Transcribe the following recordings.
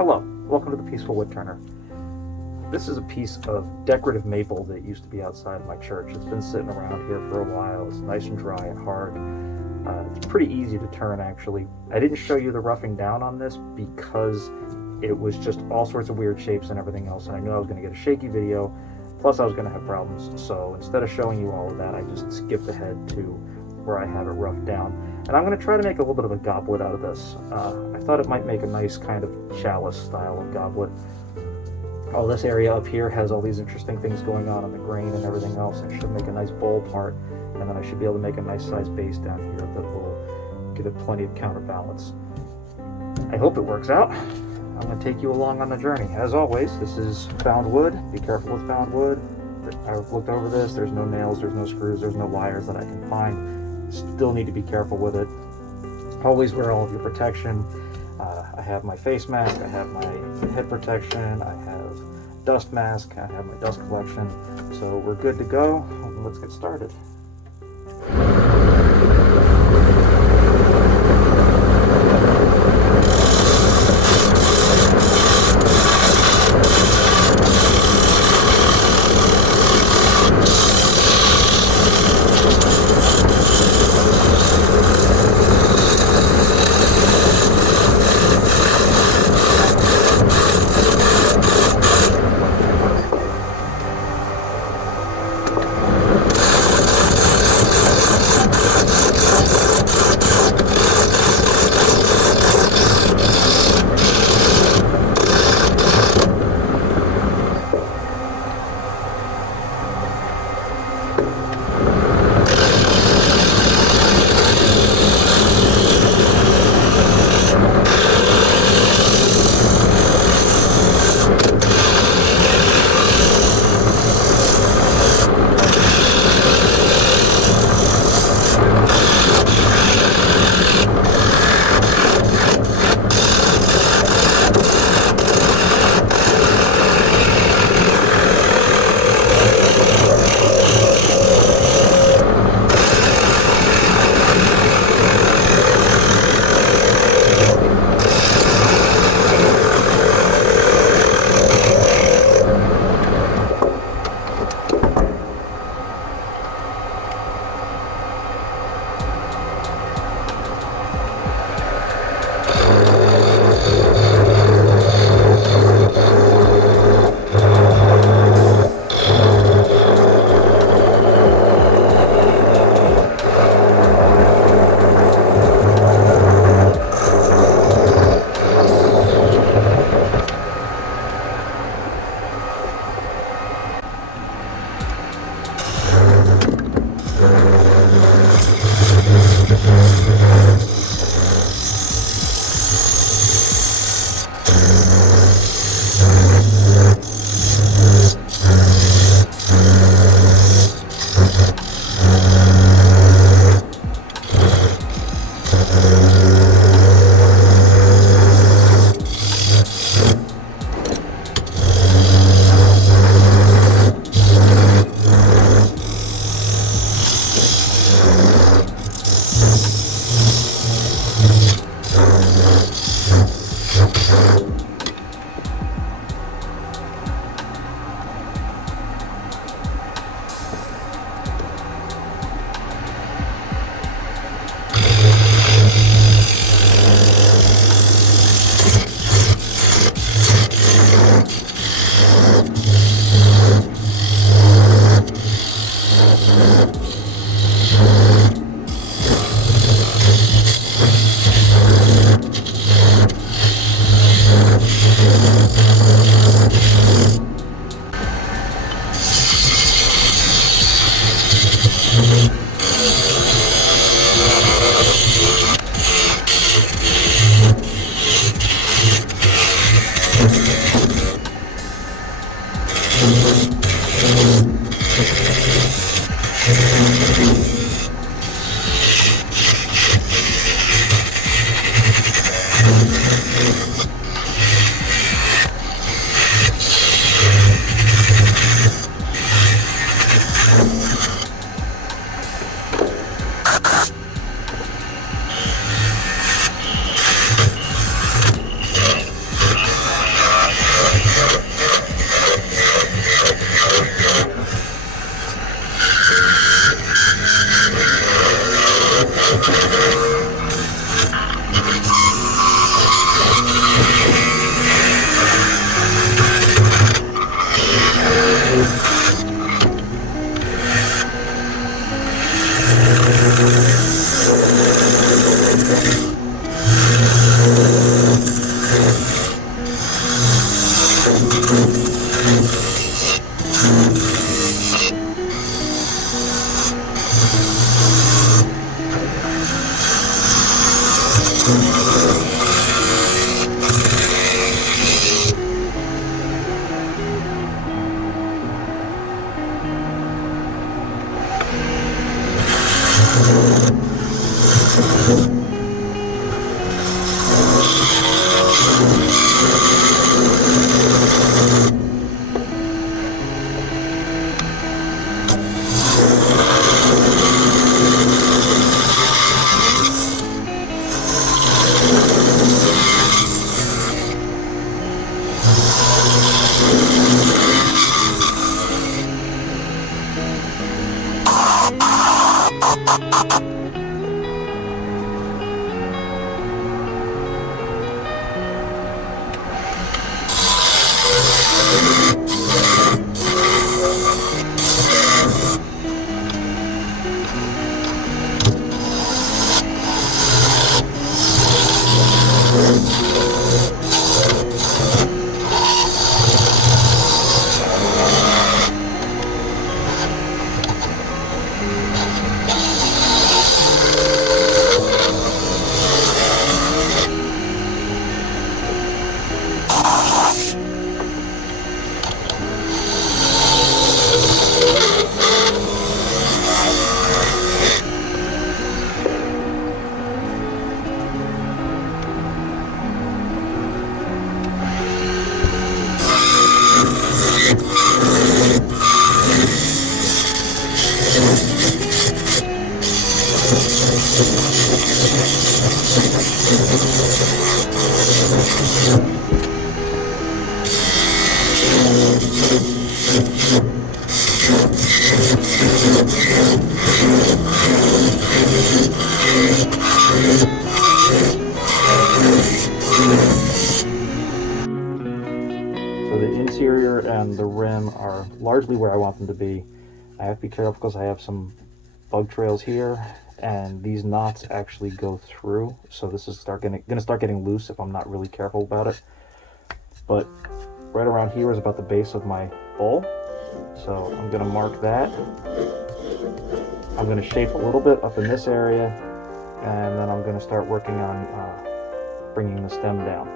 Hello, welcome to the Peaceful Woodturner. This is a piece of decorative maple that used to be outside my church. It's been sitting around here for a while. It's nice and dry and hard. It's pretty easy to turn, actually. I didn't show you the roughing down on this because it was just all sorts of weird shapes and everything else, and I knew I was going to get a shaky video, plus I was going to have problems. So instead of showing you all of that, I just skipped ahead to where I have it roughed down. And I'm going to try to make a little bit of a goblet out of this. I thought it might make a nice kind of chalice style of goblet. All this area up here has all these interesting things going on in the grain and everything else. It should make a nice bowl part, and then I should be able to make a nice size base down here that will give it plenty of counterbalance. I hope it works out. I'm going to take you along on the journey. As always, this is found wood. Be careful with found wood. I've looked over this. There's no nails, there's no screws, there's no wires that I can find. Still need to be careful with it. Always wear all of your protection. I have my face mask, I have my head protection, I have dust mask, I have my dust collection. So we're good to go. Let's get started. So the interior and the rim are largely where I want them to be. I have to be careful because I have some bug trails here, and these knots actually go through. So this is gonna start getting loose if I'm not really careful about it. But right around here is about the base of my bowl. So I'm gonna mark that. I'm gonna shape a little bit up in this area, and then I'm gonna start working on bringing the stem down.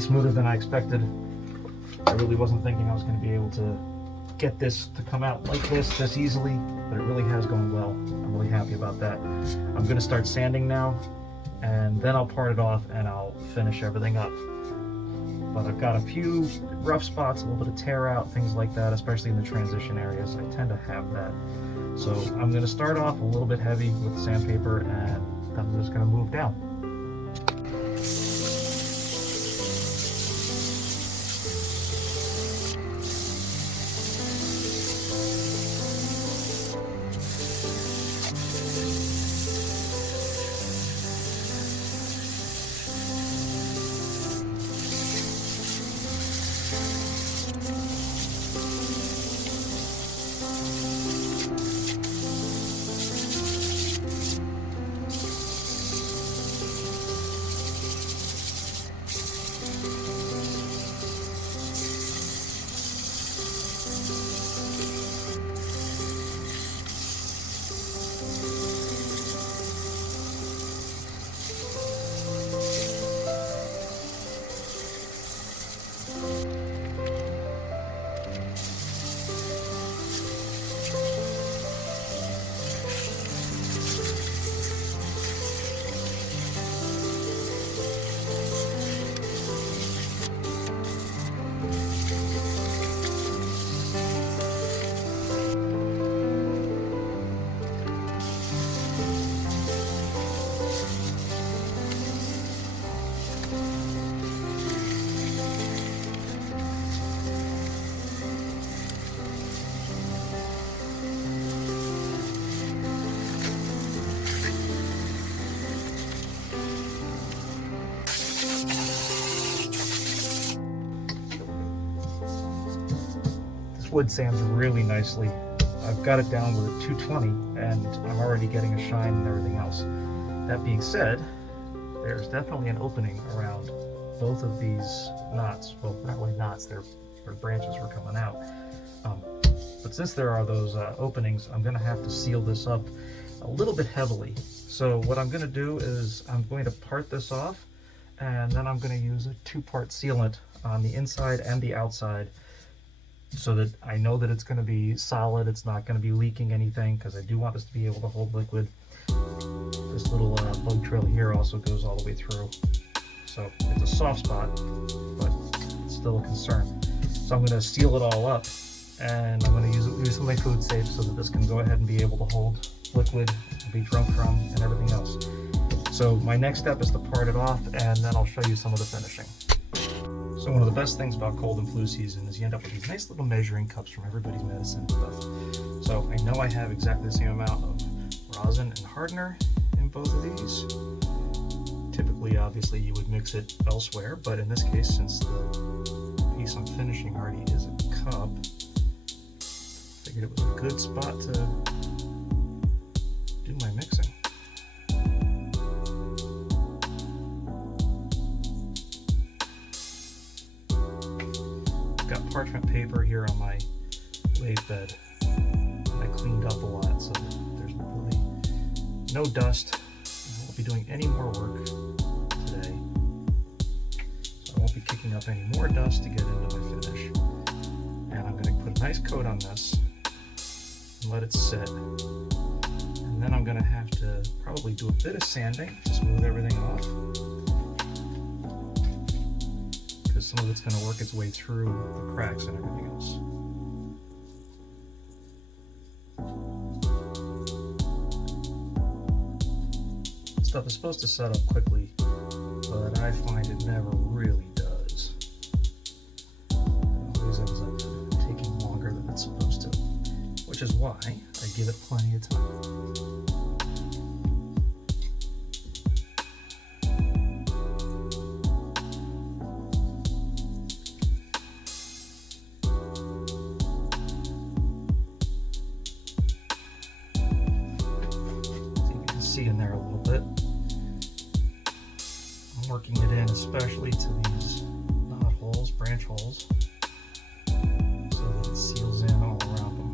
smoother than I expected. I really wasn't thinking I was going to be able to get this to come out like this easily, but it really has gone well. I'm really happy about that. I'm going to start sanding now, and then I'll part it off and I'll finish everything up. But I've got a few rough spots, a little bit of tear out, things like that, especially in the transition areas. I tend to have that. So I'm going to start off a little bit heavy with sandpaper, and then I'm just going to move down. Wood sands really nicely. I've got it down with a 220 and I'm already getting a shine and everything else. That being said, there's definitely an opening around both of these knots. Well, not really knots, they're branches were coming out. But since there are those openings, I'm going to have to seal this up a little bit heavily. So what I'm going to do is I'm going to part this off, and then I'm going to use a 2-part sealant on the inside and the outside, so that I know that it's going to be solid, it's not going to be leaking anything, because I do want this to be able to hold liquid. This little bug trail here also goes all the way through. So it's a soft spot, but it's still a concern. So I'm going to seal it all up, and I'm going to use some of my food safe so that this can go ahead and be able to hold liquid, be drunk from, and everything else. So my next step is to part it off, and then I'll show you some of the finishing. So one of the best things about cold and flu season is you end up with these nice little measuring cups from everybody's medicine and stuff. So I know I have exactly the same amount of rosin and hardener in both of these. Typically, obviously, you would mix it elsewhere, but in this case, since the piece I'm finishing already is a cup, figured it was a good spot to do my mixing. Got parchment paper here on my wave bed. I cleaned up a lot so that there's really no dust. I won't be doing any more work today, so I won't be kicking up any more dust to get into my finish. And I'm going to put a nice coat on this and let it sit. And then I'm going to have to probably do a bit of sanding to smooth everything off, because some of it's going to work its way through the cracks and everything else. This stuff is supposed to set up quickly, but I find it never really does. It always ends up taking longer than it's supposed to, which is why I give it plenty of time. See in there a little bit. I'm working it in especially to these knot holes, branch holes, so that it seals in all around them.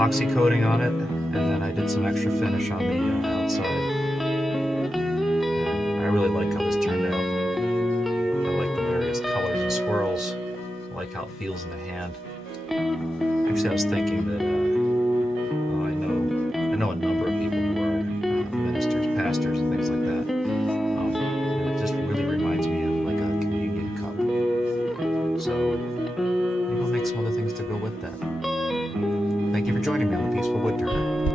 epoxy coating on it, and then I did some extra finish on the outside. And I really like how this turned out. I like the various colors and swirls. I like how it feels in the hand. Actually, I was thinking that I know a number of people who are ministers, pastors, and things like that. And it just really reminds me of like a communion cup. So maybe I'll make some other things to go with that. Thank you for joining me on the Peaceful Woodturner.